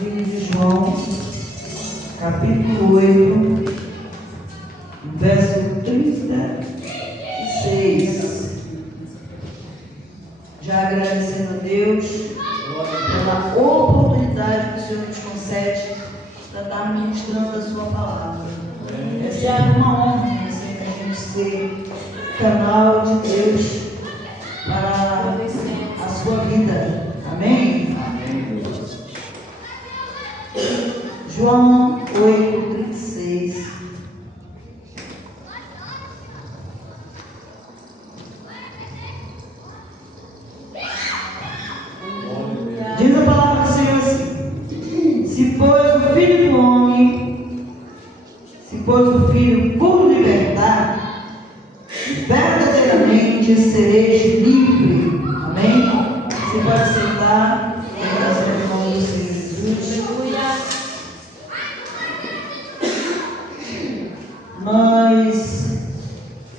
livro de João, capítulo 8, verso 36. Já agradecendo a Deus pela oportunidade que o Senhor nos concede para estar ministrando a sua palavra. Essa é uma honra, sempre a gente ser canal de Deus para a sua vida. Amém? Amém. João 8:36. Diz a palavra do Senhor assim: se pois o Filho do Homem, se pois o Filho por libertar, verdadeiramente sereis livre. Amém? Você pode sentar e agradecer o nome do Senhor Jesus.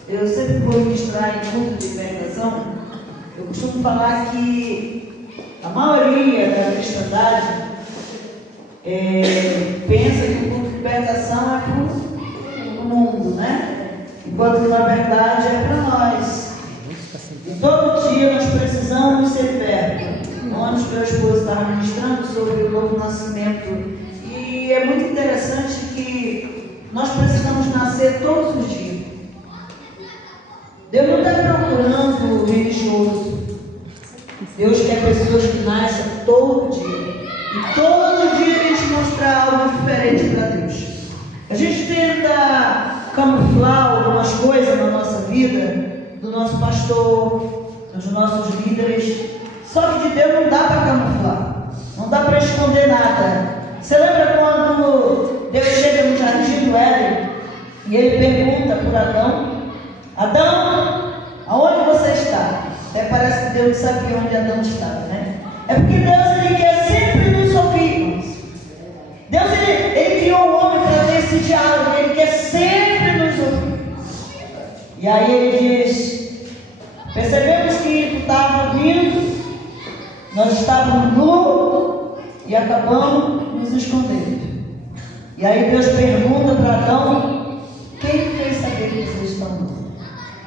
Eu sempre vou ministrar em culto de libertação. Eu costumo falar que a maioria da cristandade pensa que o culto de libertação é para o mundo, né? Enquanto que na verdade é para nós. E todo dia nós precisamos ser perto. Ontem meu esposo estava ministrando sobre o novo nascimento. E é muito interessante que nós precisamos nascer todos os dias. Deus não está procurando o religioso. Deus quer pessoas que nasçam todo dia. E todo dia a gente mostra algo diferente para Deus. A gente tenta camuflar algumas coisas na nossa vida, do nosso pastor, dos nossos líderes. Só que de Deus não dá para camuflar. Não dá para esconder nada. Você lembra quando Deus chega no jardim do Éden e ele pergunta por Adão: Adão, aonde você está? Até parece que Deus não sabia onde Adão estava, né? É porque Deus ele quer sempre nos ouvir. Deus ele criou o homem para ter esse diálogo. Ele quer sempre nos ouvir. E aí ele diz: percebemos que tu estava vindo, nós estávamos nus e acabamos nos escondendo. E aí Deus pergunta para Adão: quem fez saber que vocês estão nus?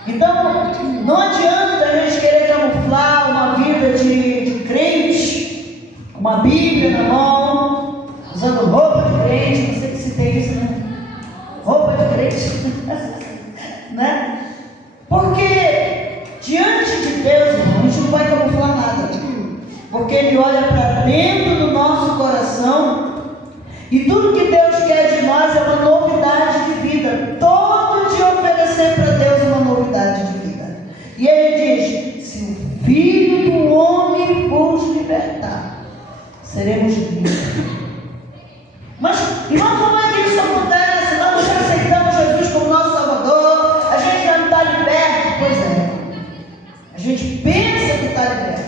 Então, não adianta a gente querer camuflar uma vida de crente, uma Bíblia na mão, usando roupa de crente. Não sei se tem isso, né? Roupa de crente. Né? Porque diante de Deus, irmão, a gente não vai camuflar nada. Porque Ele olha para dentro do nosso coração e tudo que Deus quer de nós é uma novidade de vida. Todo dia oferecer para Deus uma novidade de vida. E Ele diz: se o Filho do Homem vos libertar, seremos livres. Mas, irmão, como é que isso acontece? Nós já aceitamos Jesus como nosso Salvador, a gente já não está liberto. Pois é, a gente pensa que está liberto.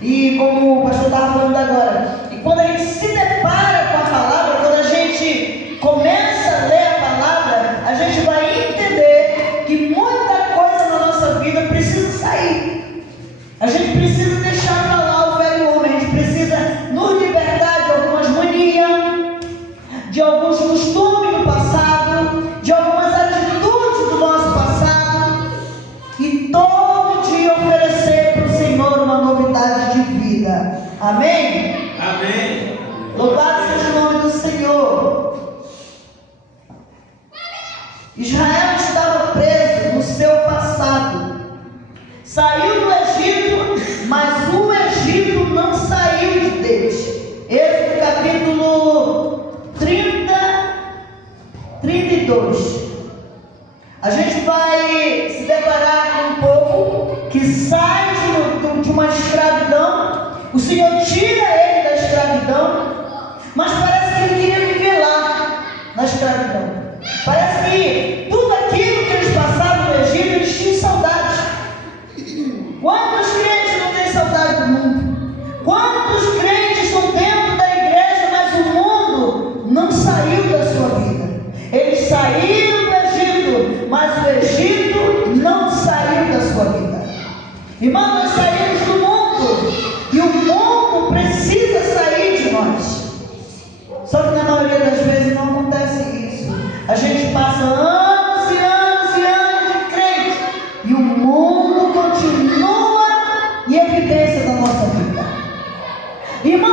E como o pastor estava falando agora, e quando a gente se depara com a palavra, quando a gente começa a ler a palavra, a gente vai entender que muita coisa na nossa vida precisa sair. A gente precisa deixar para lá o velho homem. A gente precisa nos libertar de algumas manias, de alguns costumes do passado, de algumas atitudes do nosso passado, e todo dia oferecer para o Senhor uma novidade de vida. Amém? Amém. Louvado seja o nome do Senhor. Israel estava preso no seu passado. Saiu do Egito, mas o Egito não saiu de Deus. Êxodo capítulo 32. A gente vai se deparar com um povo que sai de uma escravidão. O Senhor tira ele da escravidão, mas parece que ele queria viver lá na escravidão. Parece que tudo aquilo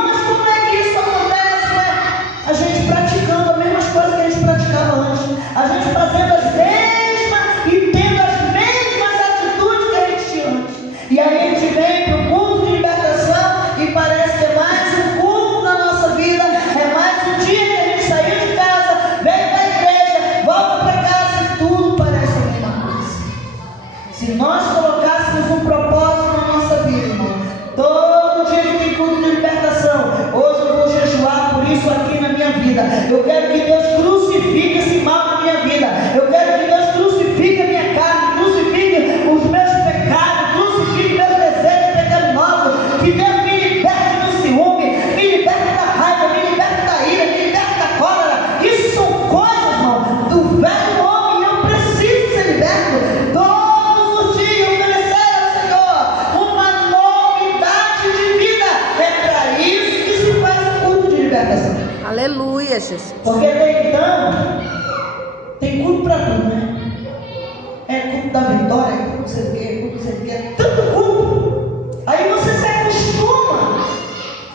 Irmão, mas como é que isso acontece? A gente praticando as mesmas coisas que a gente praticava antes. A gente fazendo as mesmas e tendo as mesmas atitudes que a gente tinha antes. E aí a gente vem para o culto de libertação e parece que é mais um culto na nossa vida, é mais um dia que a gente saiu de casa, vem para a igreja, volta para casa e tudo parece a mesma coisa. Se nós colocássemos um propósito na nossa vida, irmão, todo dia que tem culto de libertação, hoje eu vou jejuar por isso aqui na minha vida. Eu quero que Deus crucifique esse mal na minha vida. Eu quero que Deus crucifique a minha carne, crucifique os meus pecados, crucifique meus desejos pecaminosos. Que Deus me liberte do ciúme, me liberte da raiva, me liberte da ira, me liberte da cólera. Isso são coisas, irmão, do velho homem. Eu preciso ser liberto. Todos os dias oferecer ao Senhor uma novidade de vida. É para isso que se faz o culto de libertação. Aleluia, Jesus. Porque até então, tem culto para tudo, né? É culto da vitória, é culto não sei o que, culto não sei o que, tanto culto. Aí você se acostuma.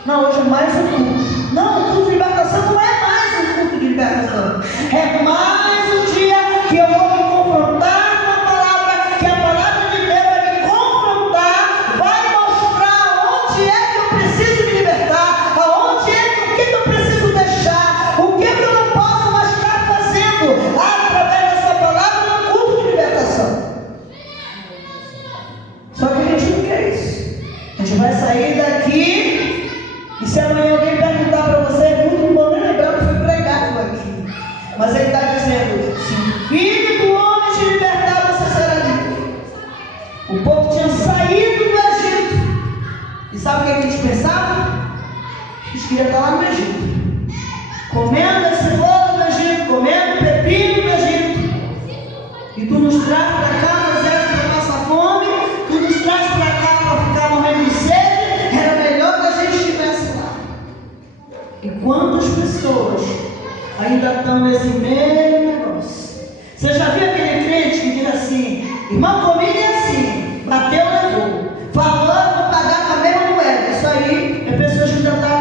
Não, hoje é mais um culto. Não, o culto de libertação não é mais um culto de libertação. É mais um dia que eu vou me confrontar com a palavra, que a palavra de Deus vai me confrontar, vai mostrar onde é que eu preciso me libertar, aonde é que, o que eu preciso deixar, o que eu não posso mais estar fazendo através dessa palavra no culto de libertação. Só que a gente não quer isso. A gente vai sair daqui e se amanhã alguém perguntar para você, é muito bom, nem lembrar que foi pregado aqui. Mas ele está dizendo, se o Filho do Homem te libertar, você será livre. O povo tinha saído do Egito. E sabe o que eles pensavam? Eles queriam estar lá no Egito, comendo esse bolo do Egito, comendo pepino do Egito. E tu nos traz para cá, mas é para nossa fome, tu nos traz para cá para ficar morrendo de sede. Era melhor que a gente estivesse lá. E quantas pessoas ainda estão nesse mesmo negócio? Você já viu aquele crente que diz assim, irmão, comigo é assim, bateu, levou, falou, vou pagar com a mesma moeda. Isso aí é pessoas que ainda estão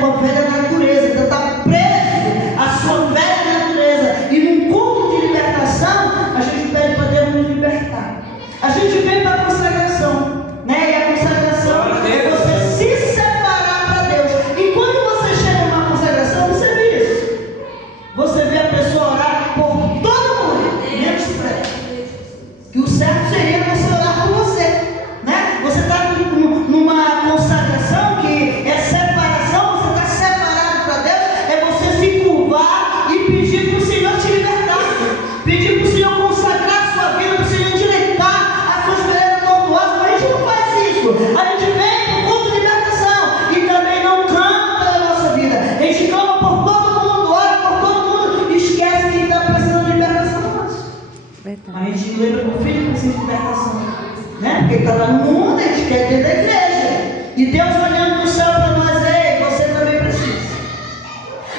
com a velha natureza, ainda está preso à sua velha natureza. E num culto de libertação, a gente pede para Deus nos libertar. A gente vem para a consagração, né? E a consagração é você se separar para Deus. E quando você chega numa consagração, você vê isso. Você vê a pessoa orar por todo mundo, menos para ela. Que o certo seria você orar por você, né? Você está numa consagração que é separação, você está separado para Deus, é você se curvar e pedir para o Senhor te libertar, pedir para o Senhor consagrar a sua vida, para o Senhor endireitar as suas veredas tortuosas. Mas a gente não faz isso. A gente vem para o culto de libertação e também não clama pela nossa vida. A gente clama por todo mundo, ora por todo mundo e esquece que está precisando de libertação nossa. A gente lembra do filho que precisa de libertação, né? Porque ele está lá no mundo, a gente quer dentro da igreja. E Deus olhando do céu para nós, ei, você também precisa.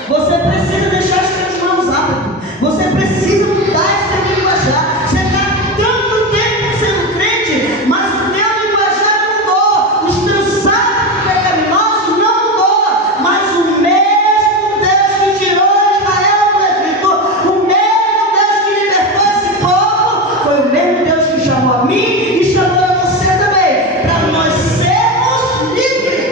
Você precisa deixar os seus maus hábitos. Você precisa mudar esse teu linguajar. Você está tanto tempo sendo crente, mas o teu linguajar mudou. Os teus hábitos pecaminosos não mudou. Mas o mesmo Deus que tirou Israel do Egito, o mesmo Deus que libertou esse povo, foi o mesmo Deus que chamou a mim e chamou a você também, para nós sermos livres.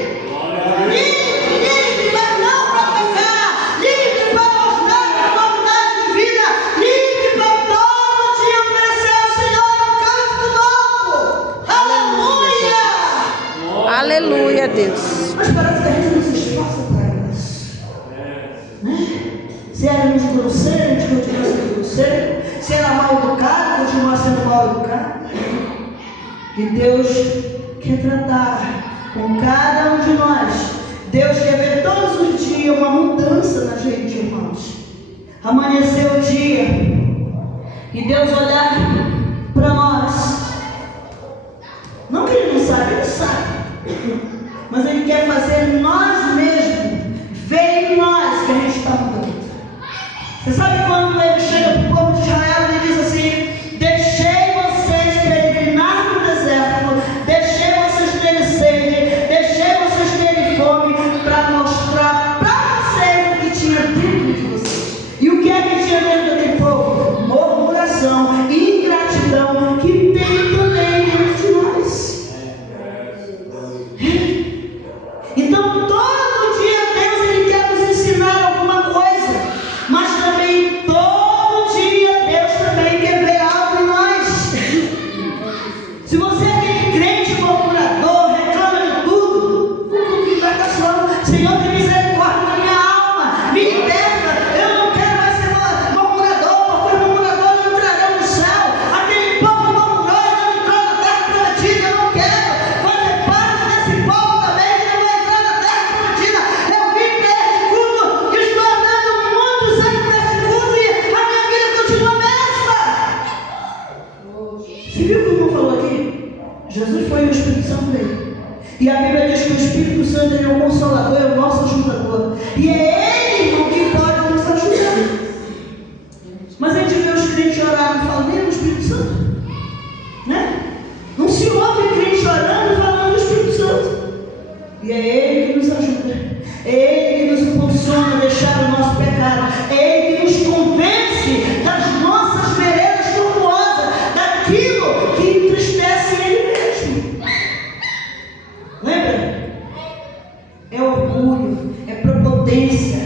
Livre, mas não para pecar. Livre para mostrar a novidade de vida. Livre para todo dia oferecer ao Senhor um cântico novo. Aleluia! Aleluia, Deus. Mas parece que a gente não se esforça para isso, né? Se éramos grosseiros, a gente continua sendo grosseiro. Se era mal educado, continua sendo mal educado. E Deus quer tratar com cada um de nós. Deus quer ver todos os dias uma mudança na gente, irmãos. Amanheceu o dia e Deus olhar para nós. Não que Ele não sabe, Ele sabe. Mas Ele quer fazer nós mesmos ver em nós que a gente está mudando. Você sabe quando Ele chega para o povo de Israel e diz assim: deixei vocês peregrinar no deserto, deixei vocês terem sede, deixei vocês terem fome, para mostrar para vocês o que tinha dentro de vocês. E o que é que tinha dentro daquele povo? Murmuração, ingratidão, que tem também dentro de nós. Então, todo dia Deus ele quer nos ensinar alguma coisa, mas também todo dia Deus também quer ver algo em nós. Se você é aquele crente murmurador, reclama de tudo, culto de libertação, Senhor, tem misericórdia da minha alma, me liberta, eu não quero mais ser murmurador, porque murmurador não entrarão no céu. Aquele povo murmurou e não entrou na terra prometida, eu não quero fazer parte desse povo também que não vai entrar na terra prometida. Eu vim para este culto, estou andando muitos anos para esse culto e a minha vida continua a mesma. Você viu o que o irmão falou aqui? Jesus foi o Espírito Santo dele. E a Bíblia diz que o Espírito Santo ele é o Consolador, é o nosso ajudador. E é Ele, irmão, que pode nos ajudar. Mas a gente vê os crentes orarem e falando nem do Espírito Santo. Né? Não se ouve crente orando e falando do Espírito Santo. E é Ele que nos ajuda. É Ele que nos impulsiona a deixar o nosso pecado. É Ele que nos convence das nossas veredas tortuosas, daquilo que entristece Ele mesmo. Lembra? É orgulho, é prepotência,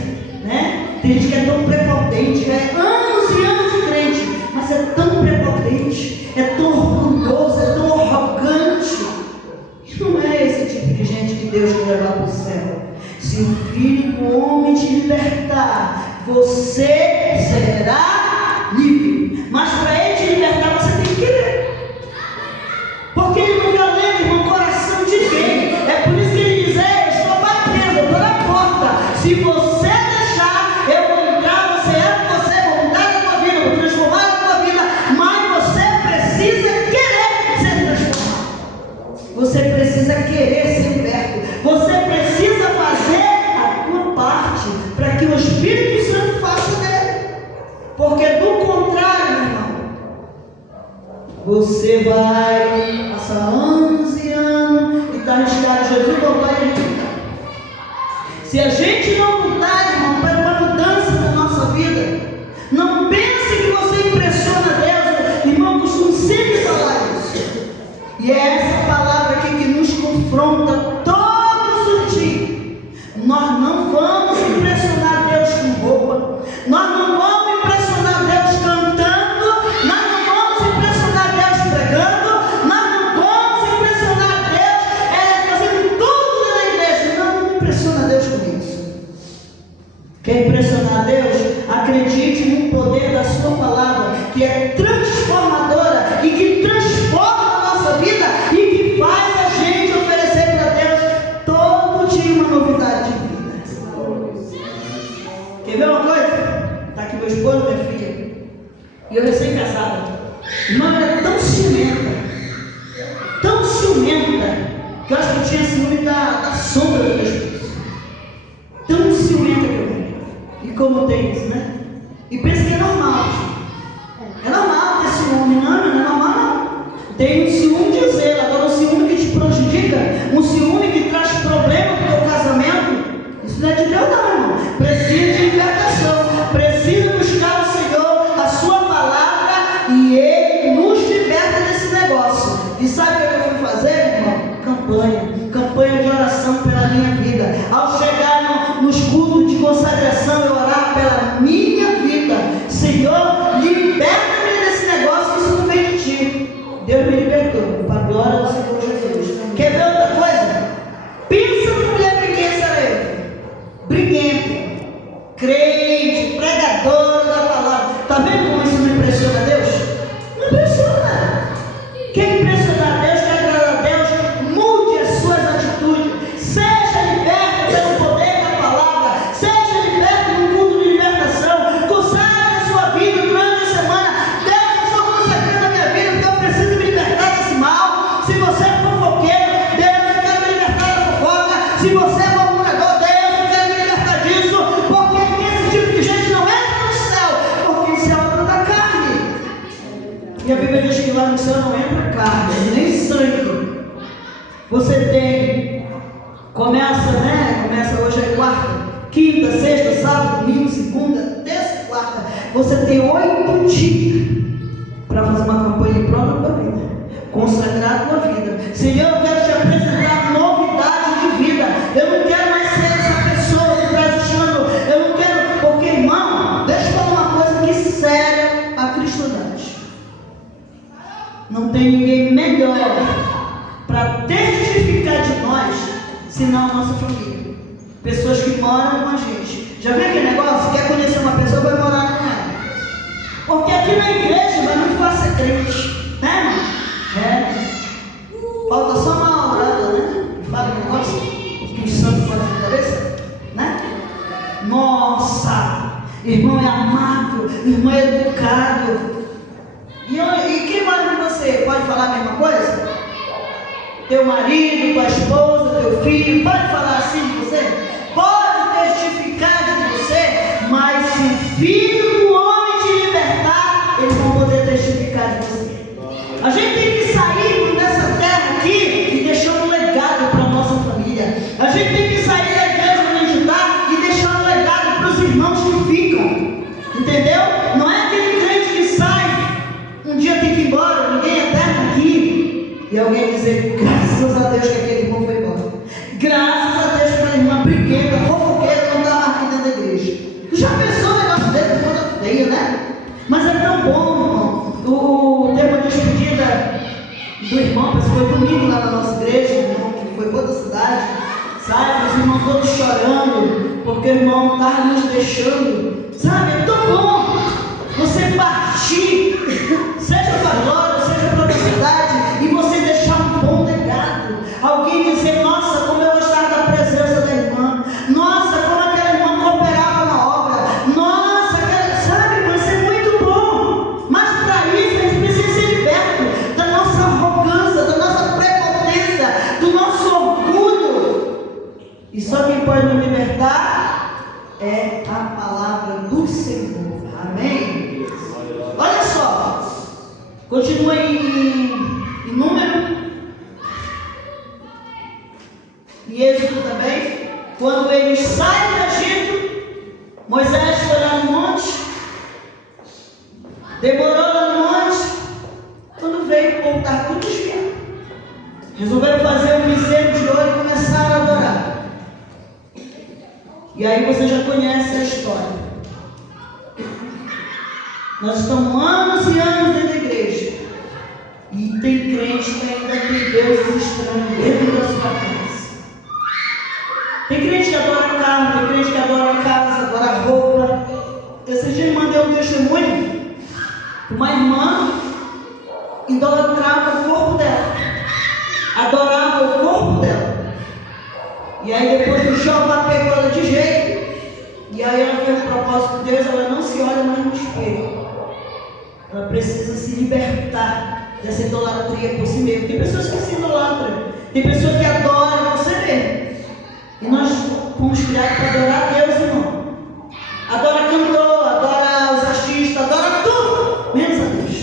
né? Tem gente que é tão prepotente, é anos e anos de crente, mas é tão prepotente, é tão orgulhoso, é tão arrogante. E não é esse tipo de gente que Deus quer levar para o céu. Se o Filho do Homem te libertar, você será livre. Mas para Ele te libertar, você tem que querer. Porque Ele não violenta, irmão, o coração de ninguém. É por isso que Ele diz: eu estou batendo, eu estou na porta. Se você deixar, eu vou entrar, vou mudar a tua vida, vou transformar a tua vida. Mas você precisa querer ser transformado. Você precisa querer ser liberto. Você precisa fazer a tua parte para que o Espírito Santo faça dele. Porque do contrário, meu irmão, você vai passar anos e anos e está arriscado Jesus voltar e retornar. Se a gente não lutar, irmão, para uma mudança na nossa vida, não pense que você impressiona Deus. Irmão, eu costumo sempre falar isso. E é essa palavra aqui que nos confronta todos os dias. Nós não vamos impressionar Deus com roupa. Nós não vamos impressionar Deus cantando. Nós não vamos impressionar Deus pregando. Nós não vamos impressionar Deus fazendo tudo na igreja. Não impressiona Deus com isso. Quer impressionar Deus? Acredite no poder da sua palavra, que é transformadora e que transforma a nossa vida e que faz a gente oferecer para Deus todo dia uma novidade de vida. Quer ver uma coisa? Está aqui meu esposo, minha filha, e eu recém-casada. Irmã, ela é tão ciumenta, que eu acho que eu tinha ciúme da sombra do meu esposo. Tão ciumenta que eu vi. E como tem isso, né? E pensa que é normal. É normal ter ciúme, não é normal não. Tem um ciúme de zelo, agora um ciúme que te prejudica, um ciúme que traz problema para o teu casamento. Isso não é de Deus não, irmão. Precisa de libertação, precisa buscar o Senhor, a sua palavra, e Ele nos liberta desse negócio. E sabe o que eu fui fazer, irmão? Campanha de oração pela minha vida. Ao chegar nos cultos de consagração, eu orar pela minha vida. Senhor, liberta-me desse negócio, que isso não vem de ti. Deus me libertou, para a glória do Senhor Jesus. Quer ver outra coisa? Pensa na mulher briguenta, era eu. Briguento, crente, pregador da palavra. Está vendo como isso não impressiona Deus? Não impressiona. Quer impressionar Deus, quer agradar a Deus, mude as suas atitudes. Seja liberto pelo poder da palavra. Seja liberto no culto de libertação. Consagre a sua vida durante a semana. Deus, eu estou consagrando a minha vida, porque eu preciso me libertar desse mal. Se você é fofoqueiro, Deus, eu quero me libertar da fofoca. Se você é murmurador, Deus, eu quero me libertar disso. Porque esse tipo de gente não entra no céu, porque isso é obra da carne. E a Bíblia diz que lá no céu não entra carne, nem sangue. Você tem, começa hoje quinta, sexta, sábado, domingo, segunda, terça e quarta. Você tem 8 dias para fazer uma campanha em prol da tua vida, consagrar a tua vida. Senhor, eu quero te apresentar novidade de vida. Eu não quero mais ser essa pessoa que traz o chão. Eu não quero, porque, irmão, deixa eu falar uma coisa que séria a cristandade. Não tem ninguém melhor para testificar de nós, senão a nossa família. Pessoas que moram com a gente. Já viu aquele negócio? Quer conhecer uma pessoa, vai morar com ela. Porque aqui na igreja vai muito fácil ser crente, né, irmão? Falta só uma orada, né? Fala um negócio que os santos fazem na cabeça, né? Nossa! Irmão é amável, irmão é educado. E quem mora com você? Pode falar a mesma coisa? Teu marido, tua esposa, teu filho, pode falar assim de você? Pode testificar de você, mas se filho do homem te libertar, eles vão poder testificar de você. A gente tem que sair dessa terra aqui e deixar um legado para a nossa família. A gente tem que sair da igreja onde a gente está e deixar um legado para os irmãos que ficam. Entendeu? Não é aquele crente que sai, um dia tem que ir embora, ninguém é eterno aqui. E alguém dizer, graças a Deus que aquele irmão foi embora. Graças a Deus que aquela irmã briguenta, fofoqueira, não estava aqui dentro da igreja. Tu já pensou no negócio dele? Toda feia, né? Mas é tão bom, irmão. O termo de despedida do irmão, parece que foi domingo lá na nossa igreja, irmão, que foi toda a cidade, sabe? Os irmãos todos chorando, porque o irmão estava nos deixando, sabe? É tão bom você partir, seja para a glória, seja para a cidade, e você deixar um bom legado. Alguém dizer, nossa, como eu gostava da presença da irmã, nossa, como aquela irmã cooperava na obra, nossa, sabe? Vai ser muito bom. Mas para isso a gente precisa ser liberto da nossa arrogância, da nossa prepotência, do nosso orgulho. E só quem pode nos libertar é a palavra do Senhor. Amém? Olha só, continua em número. E Êxodo também, quando eles saem do Egito, Moisés foi lá no monte, demorou lá no monte, quando veio o povo estava tudo desviado. Resolveram fazer um bezerro de ouro e começaram a adorar. E aí você já conhece a história. Nós estamos anos e anos dentro da igreja. E tem crente que ainda tem deuses estranhos dentro da sua casa. Tem crente que adora carro, tem crente que adora casa, adora roupa. Esse dia eu mandei um testemunho. Uma irmã idolatrava o corpo dela. Adorava o corpo dela. E aí depois o Jeová pegou ela de jeito. E aí ela fez um propósito de Deus, ela não se olha mais no espelho. Ela precisa se libertar dessa idolatria por si mesma. Tem pessoas que se idolatram. Tem pessoas que adoram você mesmo. E nós fomos criados para adorar a Deus, irmão. Adora cantor, adora os artistas, adora tudo, menos a Deus.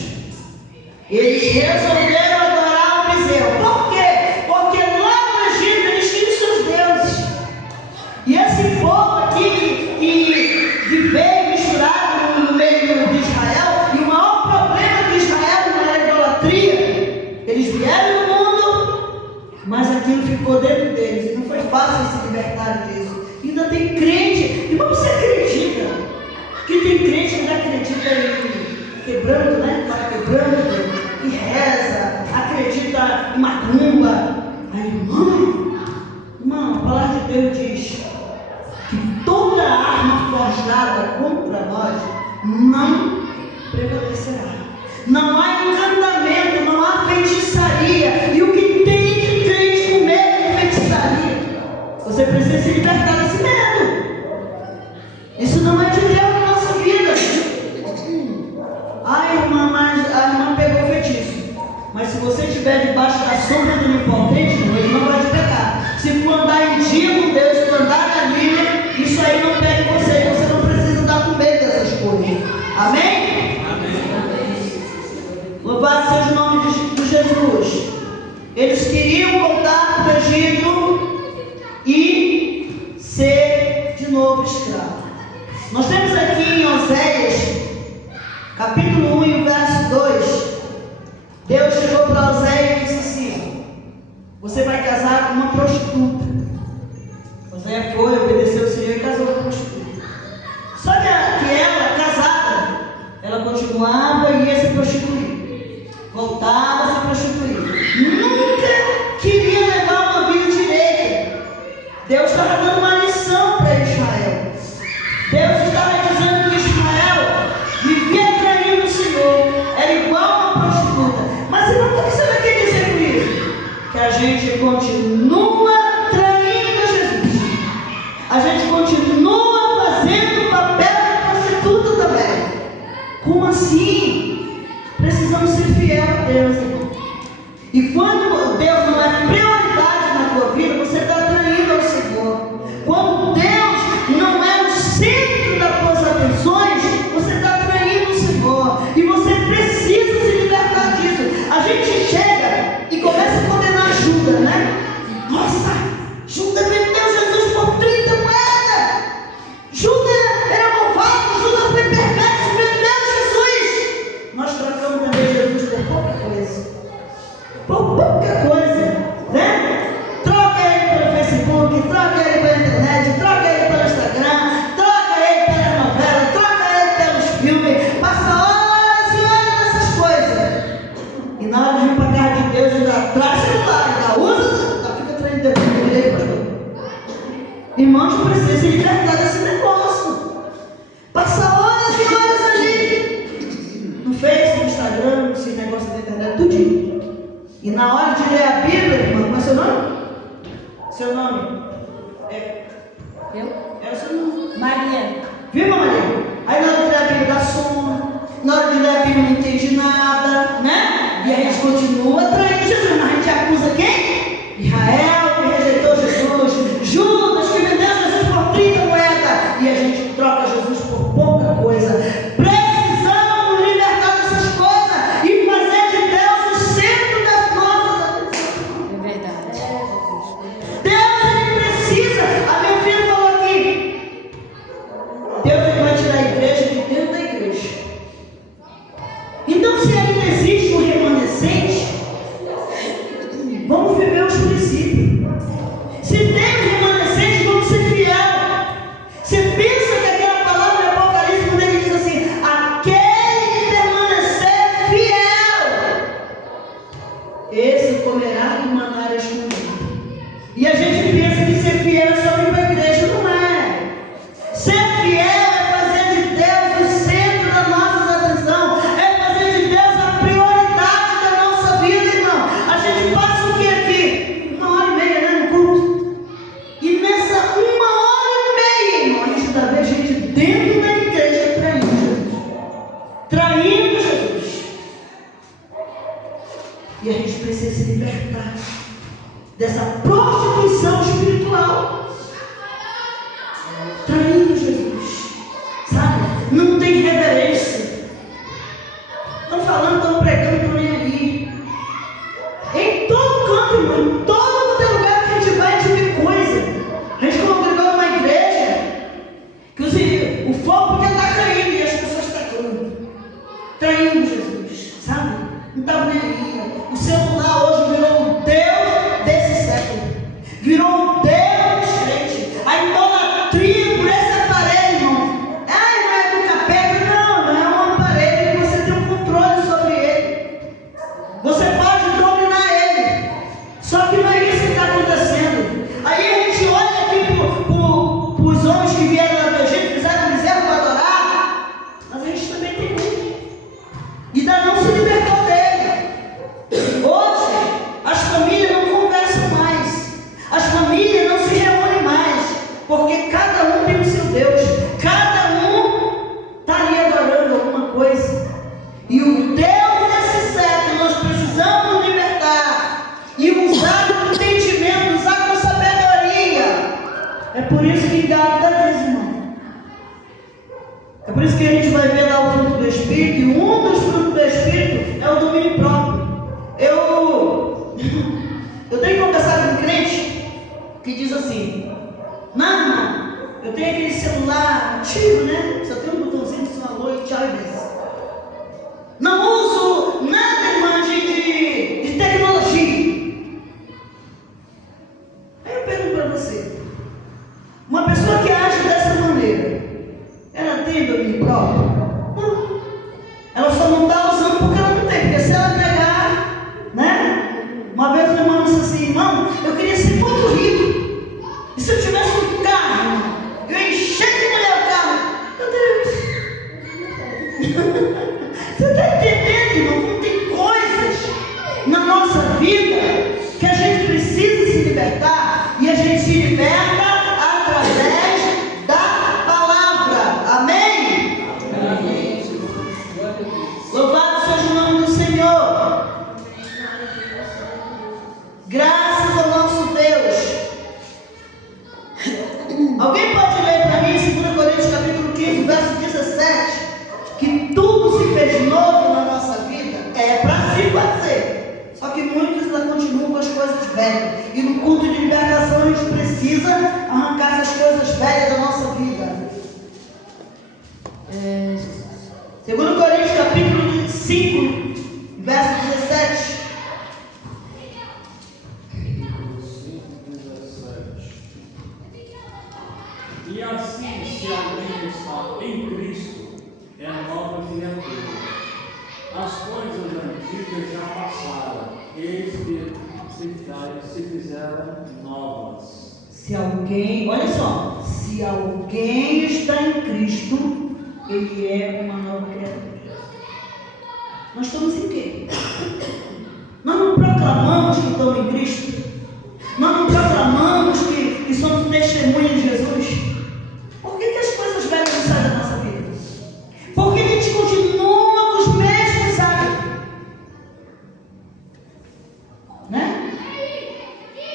Eles resolveram adorar o bezerro. Por quê? Porque lá no Egito eles tinham seus deuses. E esse povo aqui que veio misturado no meio de Israel, e o maior problema de Israel não era a idolatria. Eles vieram no mundo, mas aquilo ficou dentro deles. E não foi fácil se libertar disso. Ainda tem crente, irmão, você acredita? Que tem crente que ainda acredita em quebrando, né? Fala quebrando, e reza, acredita em macumba. Aí, irmão, a palavra de Deus diz que toda arma forjada contra nós não prevalecerá. Não há encantamento, não há feitiçaria. E o que tem de crente com medo de feitiçaria? Você precisa se libertar desse medo. Isso não é de Deus na nossa vida. Ai, irmã, mas a irmã pegou o feitiço. Mas se você estiver debaixo da sombra do Onipotente, ele não vai te pegar. Se for andar em dia com Deus, se for andar na Bíblia, isso aí não pega em você. Você não precisa estar com medo dessas coisas. Amém? Amém. Louvado seja o nome de Jesus. Eles queriam voltar para o Egito e ser de novo escravo. Nós temos aqui em Oséias, capítulo 1 e o verso 2, Deus chegou para Oséias e disse assim: você vai casar com uma prostituta. Oséias foi, obedeceu o Senhor e casou com uma prostituta. Só que ela, casada, ela continuava e ia se prostituir, voltava a se prostituir, nunca queria levar uma vida direita. Deus estava dando uma lição para Israel. Deus estava dizendo que Israel vivia traindo o Senhor, era igual a uma prostituta. Mas irmão, o que você vai querer dizer com isso? Que a gente continua traindo Jesus, a gente continua fazendo o papel de prostituta também. Como assim? Precisamos ser fiel a Deus, irmão. E quando Deus não é prioridade na tua vida, você está traindo ao Senhor. Quando Deus não é o centro das tuas atenções, você está traindo o Senhor. E você precisa se libertar disso. A gente chega e começa a condenar Judas, né? Nossa, Judas vendeu Jesus por 30 moedas. Judas era malvado, Judas foi perverso, vendeu Jesus. Nós trocamos também Jesus por pouca coisa. Por pouca coisa, né? Troca ele pelo Facebook, troca ele pela internet, troca ele pelo Instagram, troca ele pela novela, troca ele pelos filmes, passa horas e horas nessas coisas. E na hora de vir para a casa de Deus, ainda traz celular, ainda usa, ainda fica traindo Deus por direito, pastor. Irmãos, precisa se libertar desse negócio. Passa horas e horas ali no Facebook, no Instagram, esse negócio da internet, tudinho. E na hora de ler a Bíblia, irmão, qual é seu nome? Seu nome? Eu? É o seu nome. Maria. Viu, Maria? Aí na hora de ler a Bíblia dá sono, na hora de ler a Bíblia não entende nada, né? E a gente continua traindo Jesus, mas a gente acusa quem? Israel, que rejeitou Jesus, Judas, que vendeu Jesus por 30 moedas, e a gente troca Jesus por pouca coisa. Precisamos nos libertar dessas coisas e fazer de Deus o centro das nossas atenções. É verdade. Deus, ele precisa. A minha filha falou aqui: Deus, ele vai tirar a igreja de dentro da igreja. Então, se ainda existe um remanescente, vamos viver os princípios. Se tem um remanescente, vamos ser fiel. Você pensa que aquela palavra de Apocalipse, quando ele diz assim: aquele que permanecer fiel, esse comerá do maná escondido. E a gente pensa que ser fiel é só vir para a igreja. Não é. Ser fiel é fazer de Deus o centro da nossa atenção, é fazer de Deus a prioridade da nossa vida, irmão. A gente passa o que aqui? 1h30, né, no culto? E nessa 1h30, irmão, a gente está vendo gente dentro da igreja traindo Jesus. Traindo Jesus. E a gente precisa se libertar dessa prostituição espiritual. Traindo Jesus, sabe? Não tem reverência. Estão falando, estão pregando, estão nem aí. Em todo canto, irmão, em todo lugar que a gente vai, a gente vê coisa. A gente congregou numa igreja que o fogo podia estar caindo e as pessoas traindo Jesus, sabe? Não estavam nem aí. O celular hoje virou o Deus desse século, virou o Deus dos crentes. A idolatria por esse aparelho, irmão. Não é do capeta, não é um aparelho que você tem um controle sobre ele. Você pode dominar ele. Só que não é isso que está acontecendo. Aí a gente olha aqui para os homens que vieram lá do Egito, fizeram um bezerro para adorar, mas a gente também tem muito. E ainda não se libertou dele. Hoje, as famílias não conversam mais. As famílias não se reúnem mais. Porque cada um tem o seu Deus. Cada um está ali adorando alguma coisa. E o Deus desse século nós precisamos nos libertar. E usar com entendimento, usar com sabedoria. É por isso que Gálatas diz, irmão. É por isso que a gente vai ver lá o fruto do Espírito. E um dos frutos do Espírito é o domínio próprio. Eu tenho conversado com um crente que diz assim: não, eu tenho aquele celular antigo, né? Só tem um botãozinho de alô e tchau e benção. Não uso nada, irmã, de tecnologia. Aí eu pergunto para você, uma pessoa que age dessa maneira, ela tem domínio próprio? Não. Ela só não está usando porque ela não tem. Porque se ela pegar, né? Uma vez o irmão disse assim, irmão, eu queria ser muito rico. E se eu tivesse um carro, eu encher de mulher o carro. Meu Deus. Você está entendendo, irmão? Como tem coisas na nossa vida que a gente precisa se libertar. E a gente se liberta através da palavra. Amém? Amém. Louvado seja o nome do Senhor. Graças ao nosso Deus. Alguém pode ler para mim 2 Coríntios capítulo 15, verso 17, que tudo se fez novo na nossa vida? É para se fazer. Só que muitos ainda continuam com as coisas velhas. E no culto de libertação a gente precisa arrancar essas coisas velhas da nossa vida. 2 Coríntios capítulo 5, verso 17. E assim, se alguém está em Cristo, é nova criatura. As coisas antigas já passaram, eis que se fizeram novas. Se alguém, olha só, se alguém está em Cristo, ele é uma nova criatura. Nós estamos em quê? Nós não proclamamos que estamos em Cristo? Nós não proclamamos que somos testemunhas de Jesus? Por que as coisas velhas não saem da nossa vida? Por que a gente continua com os mesmos hábitos? Né?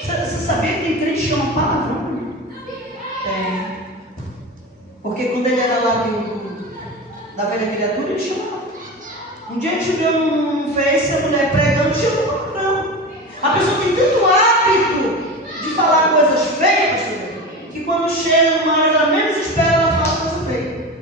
Você sabia que tem crente que chama palavrão? Tem. Porque quando ele era lá da velha criatura, ele chamava. Um dia a gente viu no Face a mulher pregando, chamou palavrão. A pessoa tem tanto hábito de falar coisas feias, que quando chega numa hora que ela menos espera, ela fala coisa feia.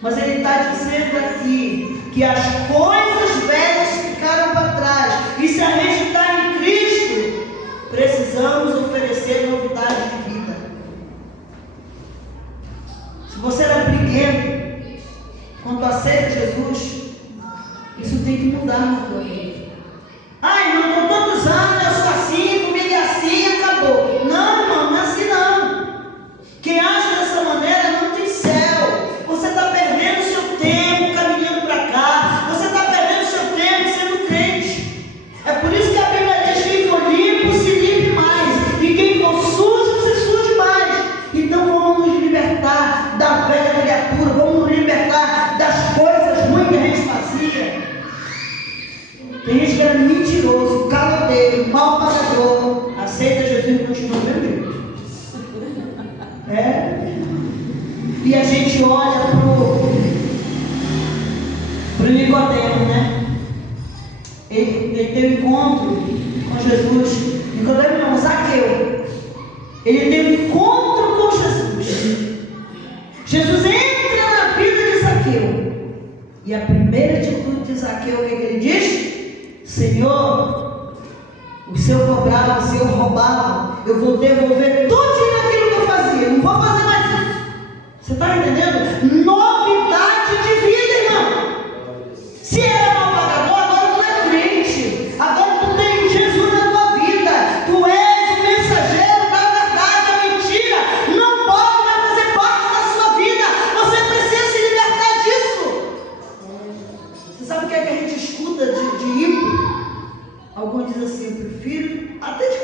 Mas ele está dizendo aqui que as coisas velhas ficaram para trás. E se a gente está em Cristo, precisamos oferecer novidade de vida. Se você era briguento, quando aceita Jesus, isso tem que mudar na tua vida. Ai, irmão, com tantos anos eu sou assim, comigo é assim, acabou. Não, irmão, não é assim não. Quem age dessa maneira não tem céu. Você está perdendo o seu tempo caminhando para cá. Você está perdendo o seu tempo sendo crente. É por isso que a Bíblia diz que quem for limpo se limpe mais. E quem for sujo se suje mais. Então vamos nos libertar da velha criatura. Vamos nos libertar das coisas ruins que a gente fazia. Tem gente que era mentiroso, caloteiro, mal pagador, aceita Jesus e continua do mesmo jeito. E a gente olha pro Nicodemo, né? Ele teve um encontro com Jesus. Nicodemo não, Zaqueu. Ele teve um encontro com Jesus. Jesus entra na vida de Zaqueu. E a primeira atitude de Zaqueu, o que ele diz? Senhor, o Senhor cobrava, o Senhor roubava, eu vou devolver tudo aquilo que eu fazia, não vou fazer mais isso. Você está entendendo? Novidade de vida, irmão. Se era mal pagador, agora tu é crente, agora tu tem Jesus na tua vida, tu és o mensageiro da verdade, a mentira não pode mais fazer parte da sua vida, você precisa se libertar disso. Você sabe o que é que a gente escuta de ímpio? Alguns dizem assim, eu prefiro, até de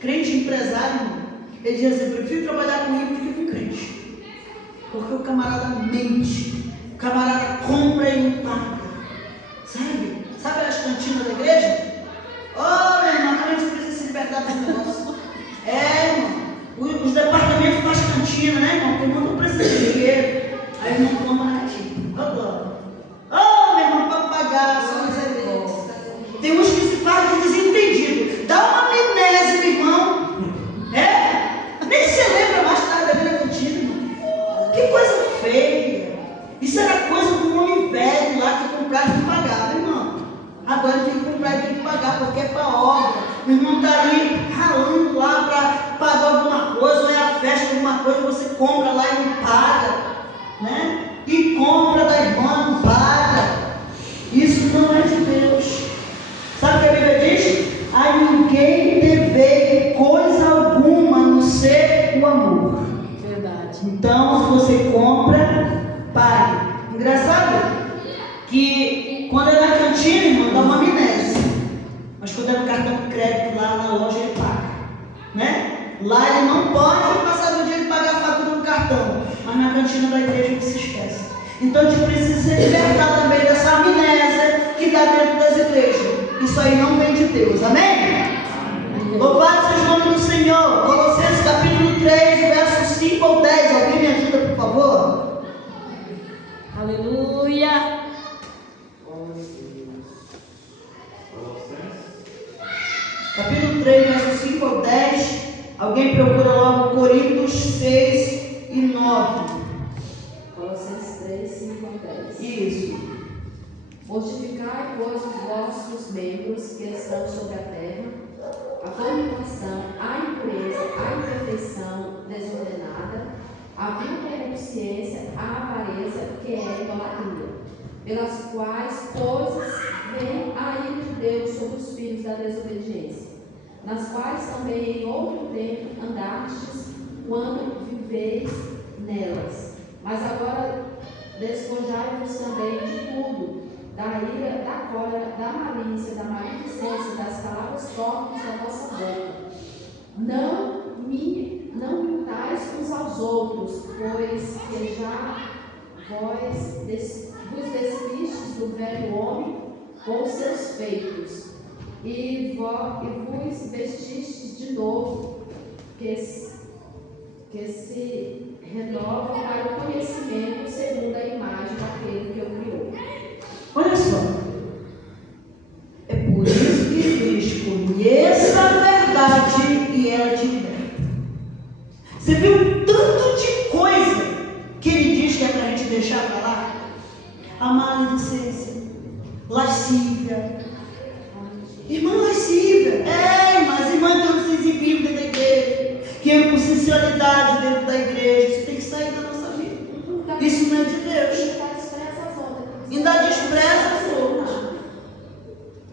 crente empresário, ele diz assim, eu prefiro trabalhar com ímpio do que com crente. Porque o camarada mente, o camarada compra e não paga. Sabe as cantinas da igreja? Oh, meu irmão, a gente precisa se libertar desse negócio. Irmão, os departamentos das cantinas, né, irmão? Porque o irmão não precisa de dinheiro. Aí o irmão toma na cantina. Oh, meu irmão, para pagar, só misericórdia. Tem uns que se fazem de desentendido. Dá uma amnésia, meu irmão. Nem se lembra mais tarde da vida cantina. agora tem que comprar, tem que pagar, porque é para obra. O irmão está ali ralando lá para pagar alguma coisa, ou é a festa de alguma coisa, você compra lá e não paga, né? E compra da irmã, não paga. Isso não é de Deus. Sabe o que a Bíblia diz? A ninguém devei coisa alguma, a não ser o amor. Verdade. Então, se você compra, pague. Engraçado que quando é na cantina, irmão, dá uma amnésia. Mas quando é no cartão de crédito lá na loja, ele paga, né? Lá ele não pode passar do dia de pagar a fatura no cartão, mas na cantina da igreja ele se esquece. Então a gente precisa se libertar também dessa amnésia que dá dentro das igrejas. Isso aí não vem de Deus, amém? Louvado seja o nome do Senhor. Colossenses capítulo 3, versos 5 ao 10. Alguém me ajuda, por favor? Aleluia. Capítulo 3, versos 5 ao 10. Alguém procura logo Coríntios 6 e 9. Colossenses 3, 5 a 10. Isso. Mortificai, pois, os vossos membros que estão sobre a terra, a fornicação, a impureza, a imperfeição desordenada, a vil concupiscência, a avareza, que é idolatria, pelas quais coisas vem a ira de Deus sobre os filhos da desobediência, nas quais também em outro tempo andastes quando viveis nelas. Mas agora despojai-vos também de tudo, da ira, da cólera, da malícia, da maledicência, das palavras torpes da vossa boca. Não mintais uns aos outros, pois que já vos despistes do velho homem com seus feitos, e vos vestistes de novo, que se renova para o conhecimento segundo a imagem daquele que o criou. Olha só, é por isso que diz: conheça a verdade e ela te liberta. Você viu o tanto de coisa que ele diz que é para a gente deixar para lá? A maledicência, lascívia, irmã lascívia, mas irmã que não se exibiu dentro da igreja, que é com sinceridade dentro da igreja, isso tem que sair da nossa vida. Isso não é de Deus. Ainda despreza as outras.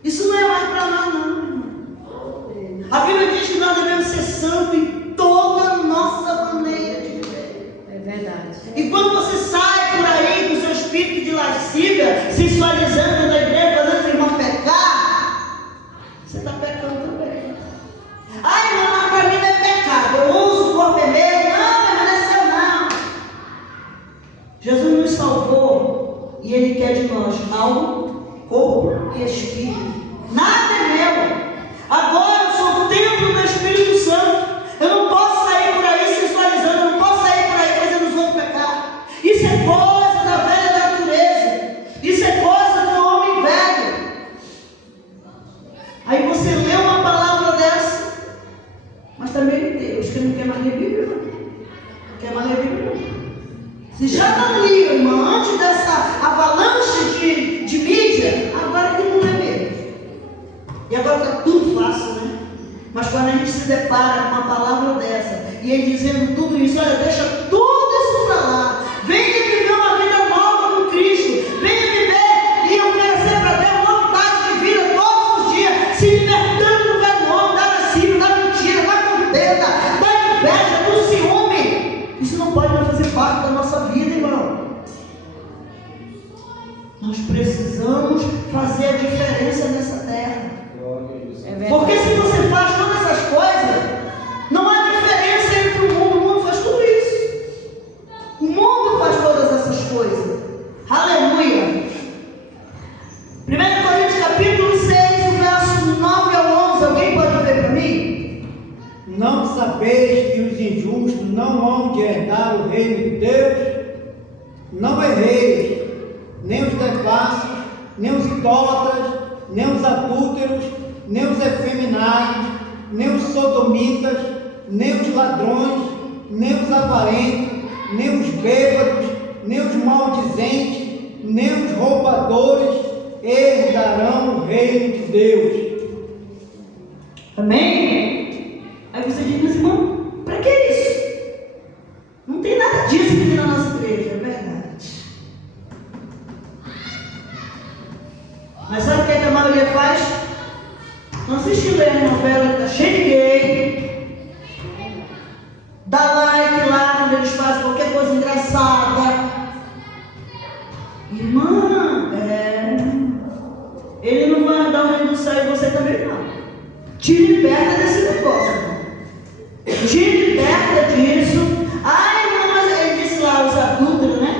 Isso não é mais para nós, não, irmão. A Bíblia diz que nós devemos ser santos em toda a nossa maneira de viver. É verdade. E quando você sai por aí com seu espírito de lascívia, sensualizando na igreja, fazendo o irmão pecar, você está pecando também. Ai, irmão, mas para mim não é pecado. Eu uso o corpo vermelho. Não é seu, não. Jesus nos salvou. E Ele quer de nós alma, corpo e espírito. Nada é meu. Agora eu sou o templo do Espírito Santo. Eu não posso sair por aí sensualizando. Eu não posso sair por aí fazendo os outros pecar. Isso é coisa da velha natureza. Isso é coisa do homem velho. Aí você lê uma palavra dessa, mas também Deus que não quer mais ler Bíblia, não quer mais ler Bíblia, não. Se já não lia, irmão, antes dessa avalanche de mídia, agora que não é mesmo. E agora está tudo fácil, né? Mas quando a gente se depara com uma palavra dessa, e ele dizendo tudo isso, olha, deixa tudo isso para lá. Venha viver uma vida nova com Cristo. Venha viver e oferecer para Deus novidade de vida todos os dias, se libertando do velho homem, da lascívia, da mentira, da contenda, da inveja, do ciúme. Isso não pode mais fazer parte da nossa vida, irmão. Nós precisamos fazer a diferença nessa terra. Porque se você faz todas essas coisas, não há diferença entre o mundo. O mundo faz tudo isso. O mundo faz todas essas coisas. Aleluia. 1 Coríntios capítulo 6, verso 9 ao 11. Alguém pode ver para mim? Não sabeis que os injustos não hão de herdar o reino de Deus? Não erreis, nem os devassos, nem os idólatras, nem os adúlteros, nem os efeminados, nem os sodomitas, nem os ladrões, nem os avarentos, nem os bêbados, nem os maldizentes, nem os roubadores herdarão o reino de Deus. Amém? Aí você diz, mas irmão, para que isso? Não tem nada disso aqui na nossa igreja, é verdade. Mas sabe o que a maioria faz? Não assiste a novela que está cheia de gay, dá like lá quando eles fazem qualquer coisa engraçada. Irmã, ele não vai dar o reino do céu e você também não. Te liberta desse negócio, irmão. Te liberta disso. Ai, não, mas ele disse lá, os adúlteros, né?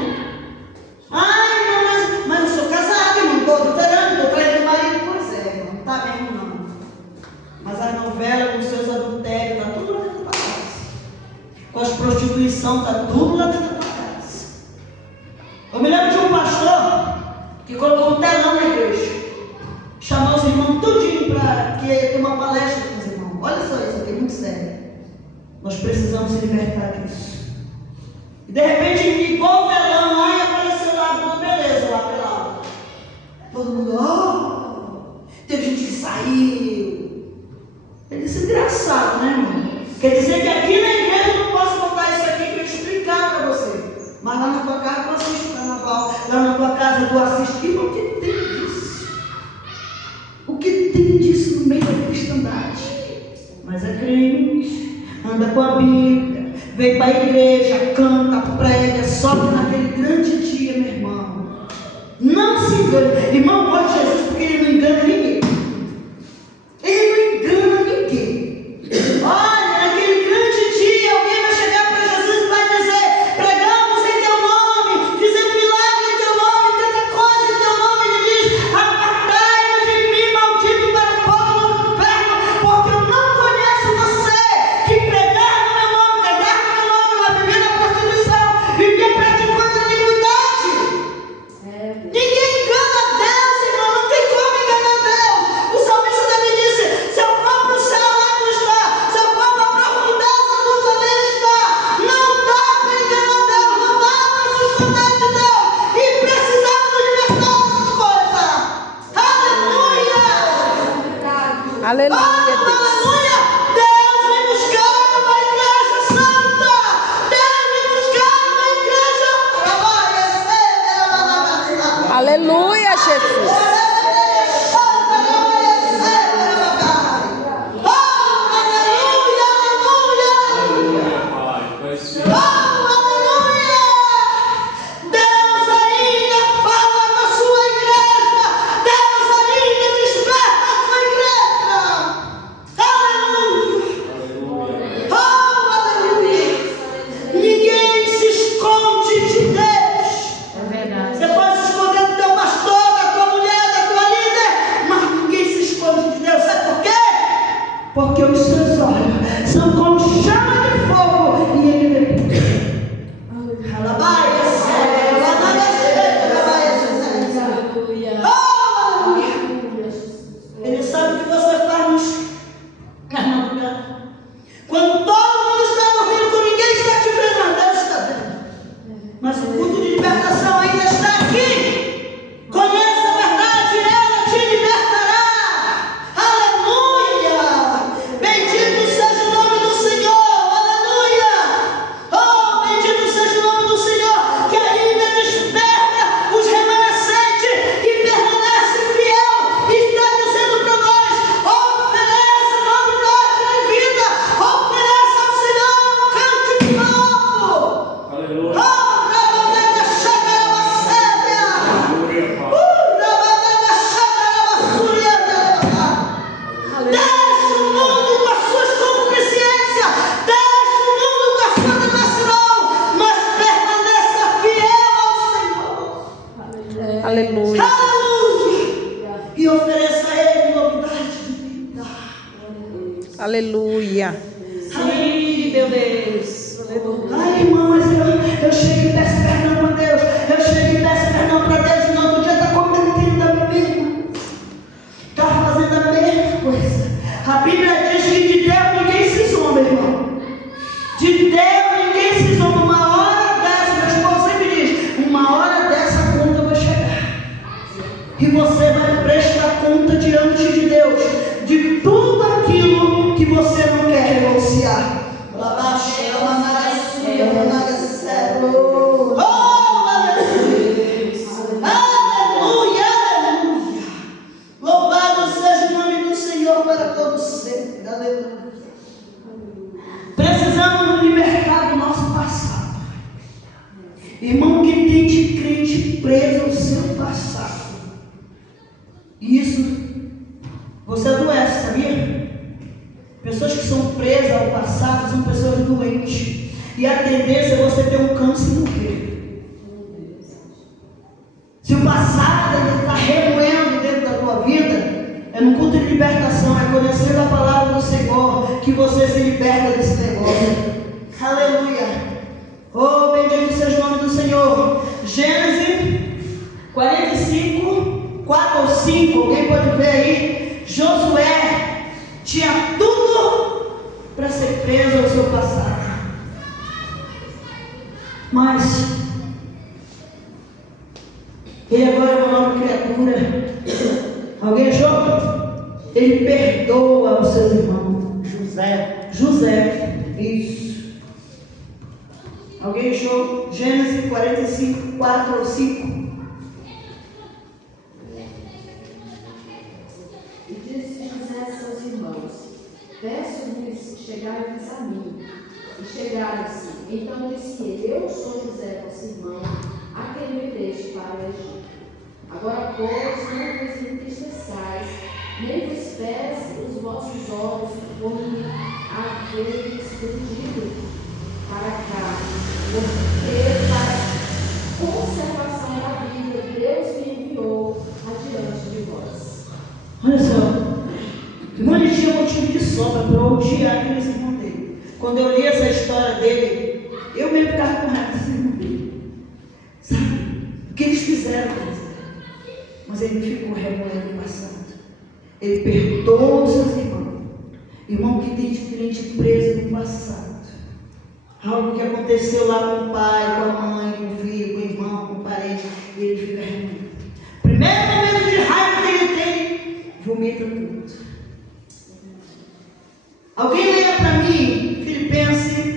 Ai, não, mas eu sou casado, irmão, estou adulterando, estou traindo o marido. Pois é, irmão, não está mesmo não. Mas a novela com seus adultérios, está tudo lá dentro da casa. Com as prostituição, está tudo lá dentro da casa. Eu me lembro de um pastor que colocou um telão na igreja. Chamou os irmãos tudinho para ter uma palestra com os irmãos. Olha só isso aqui, muito sério. Nós precisamos se libertar disso. E de repente, igual o telão lá, e apareceu lá uma beleza lá pelado. Todo mundo, teve gente que saiu. Ele disse, engraçado, né, irmão? Quer dizer que aqui na igreja eu não posso botar isso aqui para explicar para você. Mas lá na tua casa tu assiste o carnaval. Lá na tua casa tu assiste. O que tem disso? O que tem disso no meio da cristandade? Mas é crente, anda com a Bíblia, vem para a igreja, canta, prega, só que naquele grande dia, meu irmão. Não se engane. Irmão, gosta de Jesus porque ele não engana ninguém. Ele não engana ninguém. Olha, naquele grande dia, alguém vai chegar para Jesus e vai dizer: pregamos em teu nome, fizemos milagre em teu nome, tanta coisa em teu nome. Ele diz: apartai-vos de mim, maldito, para o fogo do inferno, porque eu não conheço você, que pregar no meu nome, pregar no meu nome, vai viver na prostituição, viver praticando a iniquidade. Ninguém engana Deus, irmão, não tem como enganar Deus. O salmista Davi disse: se eu for para o céu, lá tu está, se eu for para a profundeza, tu também está. Não dá para enganar Deus, não dá para se esconder de Deus, e precisamos libertar essas coisas. Aleluia! Aleluia, Deus. Aleluia! Deus vem buscar uma igreja santa. Deus vem buscar uma igreja. Aleluia, Jesus. Pai, vai ser. Deus ainda fala na sua igreja. Deus ainda desperta a sua igreja. Aleluia. Aleluia. Ninguém se esconde de Deus. É verdade. Você pode se esconder do teu pastor, da tua mulher, da tua líder, mas ninguém se esconde de Deus. Sabe por quê? Porque os seus olhos são como chama de fogo e ele vê. Alabaia, Aleluia. aleluia. Ele sabe o que você faz na madrugada. Quando todo mundo está dormindo, com ninguém está te vendo, mas Deus está vendo. Mas o culto de libertação ainda está aqui. Conheça a verdade, ela te libertará. Aleluia. Bendito seja o nome do Senhor. Aleluia. Oh, bendito seja o nome do Senhor, que ainda desperta os remanescentes, que permanece fiel e está dizendo para nós: ofereça novidade de vida, ofereça ao Senhor um cântico novo. Aleluia. Oh, Rabadega Chagarabacélia. Aleluia, Pai. Rabadega Chagarabasuriana. Deixa o mundo com as suas concupiscências, deixa o mundo com a sua devassidão, mas permaneça fiel ao Senhor. Aleluia. Aleluia! E ofereça a Ele novidade de vida. Aleluia. Aleluia, meu Deus. Ai, irmão, mas eu chego e peço perdão para Deus. Eu chego e peço perdão para Deus. E no outro dia está cometendo a mesma. Está fazendo a mesma coisa. A Bíblia diz que de Deus ninguém se zomba, irmão. De Deus ninguém se zomba. Uma hora dessa, meu esposo sempre diz: uma hora dessa a conta vai chegar. E você Irmão que tem de crente preso ao seu passado. E isso, você adoece, sabia? Pessoas que são presas ao passado são pessoas doentes. E a tendência é você ter um câncer e morrer. Se o passado ainda está remoendo dentro da tua vida, é no culto de libertação, é conhecendo a palavra do Senhor que você se liberta desse negócio. Aleluia! Oh, bendito seja o nome do Senhor. Gênesis 45, 4 ou 5, alguém pode ver aí? Josué tinha tudo para ser preso ao seu passado. Mas ele agora é uma nova criatura. Alguém achou? Ele perdoa os seus irmãos. José, isso. Alguém achou? Gênesis 45, 4 ou 5. E disse José a seus irmãos: peço-lhes chegarem-vos a mim. E chegaram-se. Então disse ele: eu sou José, vosso irmão, a quem me deste para o Egito. Agora, pois, não vos entristeçais, nem vos pese os vossos olhos por me haveres fugido para cá, porque para conservação da vida Deus me enviou adiante de vós. Olha só, irmão, ele tinha motivo de sobra para odiar aqueles irmãos dele. Quando eu li essa história dele, eu mesmo ficava com raiva desse irmão dele. Sabe? O que eles fizeram com ele? Mas ele ficou remoendo o passado. Ele perdoou os seus irmãos. Irmão que tem de crente preso no passado. Algo que aconteceu lá com o pai, com a mãe, com o filho, com o irmão, com o parente. E ele fica remoendo. Primeiro momento de raiva que ele tem, vomita tudo. Alguém leia para mim Filipenses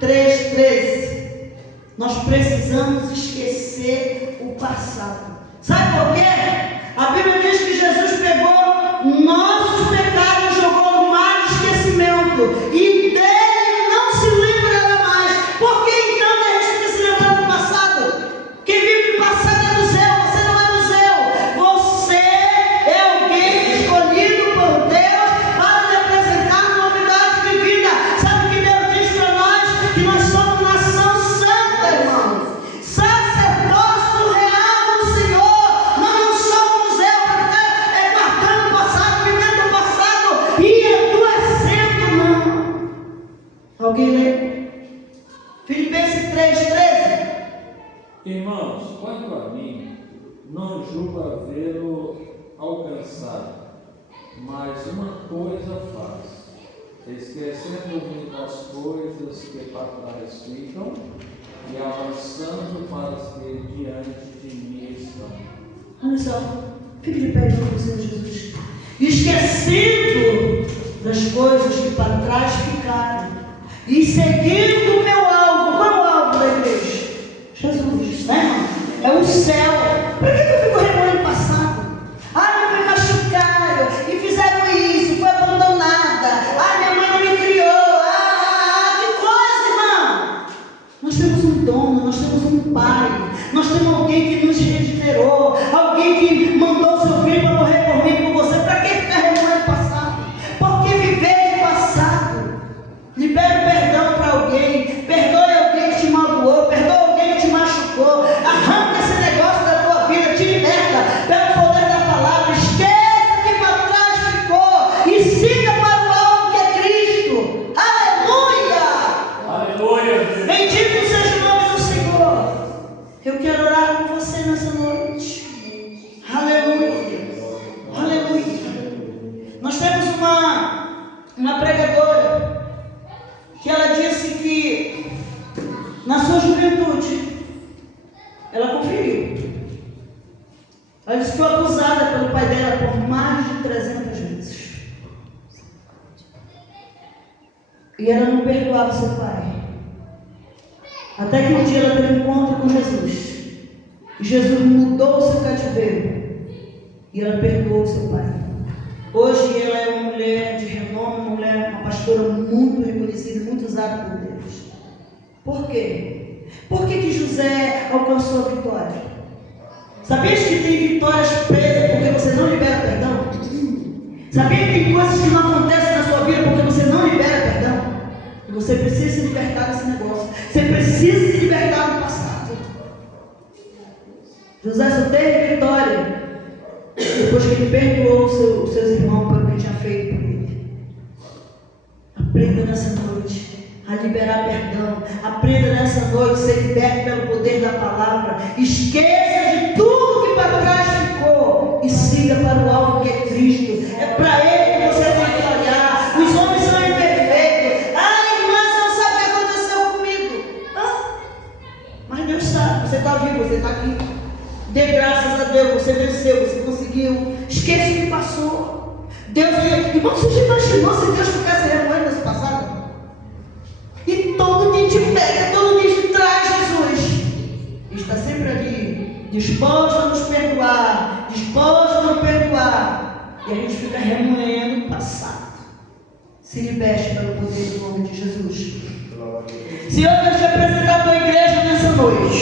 3:13. Nós precisamos esquecer o passado. Sabe por quê? A Bíblia diz que Jesus pegou nossos pecados e jogou no mar de esquecimento. E dele não se lembrará mais. Por que então que a gente tem que se lembrar do passado? Quem vive do passado é do céu, você não é do céu. Você é alguém escolhido por Deus para lhe apresentar novidade de vida. Sabe o que Deus diz para nós? Que nós somos nação santa, irmãos. Sacerdócio real do Senhor. Nós não somos eu para ficar guardando o passado, vivendo o passado e adoecendo, não. Alguém lê? Filipenses 3:13. Irmãos, quanto a mim, não julgo havê-lo alcançado, mas uma coisa faço, esquecendo-me das coisas que para trás ficam e avançando para as que diante de mim estão. Olha só, fique de pé diante do Senhor Jesus. Esquecendo das coisas que para trás ficaram e seguindo o meu alvo. Qual é o alvo da igreja? Jesus, né, irmão? É o céu. Por que eu fico remoendo o passado? Ah, me machucaram e fizeram isso, foi abandonada. Ah, minha mãe não me criou. Que coisa, irmão! Nós temos um dono, nós temos um pai, nós temos alguém que nos regenerou, alguém que mandou seu filho para morrer por mim, por você. Para que ficar remoendo o passado? Por que viver de passado? Libere perdão para alguém, perdoe alguém que te magoou, perdoe alguém que te machucou, arranca esse negócio da tua vida, te liberta pelo poder da palavra, esqueça que para trás ficou e siga para o alvo que é Cristo. Aleluia! Aleluia! Bendito seja o nome do Senhor. Eu quero orar com você nessa noite. Aleluia! Aleluia! Nós temos uma pregadora que ela disse que na sua juventude ela conferiu. Ela disse que foi acusada pelo pai dela por mais de 300 vezes. E ela não perdoava seu pai. Até que um dia ela teve um encontro com Jesus. E Jesus mudou o seu cativeiro. E ela perdoou seu pai. Hoje ela é uma mulher de renome, uma pastora muito reconhecida, muito usada por Deus. Por quê? Por que José alcançou a vitória. Sabias que tem vitórias presas porque você não libera perdão? Sabia que tem coisas que não acontecem na sua vida porque você não libera perdão? E você precisa se libertar desse negócio. Você precisa se libertar do passado. José só teve vitória depois que ele perdoou os seus irmãos pelo que tinha feito por ele. Aprenda nessa noite a liberar perdão. Aprenda nessa noite a ser liberto pelo poder da palavra. Esqueça de tudo que para trás ficou e siga para o alvo que é Cristo. É para Ele que você tem que olhar. Os homens são imperfeitos. Ah, irmã, você não sabe o que aconteceu comigo. Ah, mas Deus sabe. Você está vivo, você está aqui. Dê graças a Deus, você venceu, você conseguiu. Esqueça o que passou. Deus, irmão, você já imaginou se Deus ficasse remoendo esse passado? E todo dia te pega, todo dia te traz Jesus. Ele está sempre ali, disposto a nos perdoar, disposto a nos perdoar. E a gente fica remoendo o passado. Se liberte pelo poder do nome de Jesus. Senhor, Deus te apresentar a tua igreja nessa noite.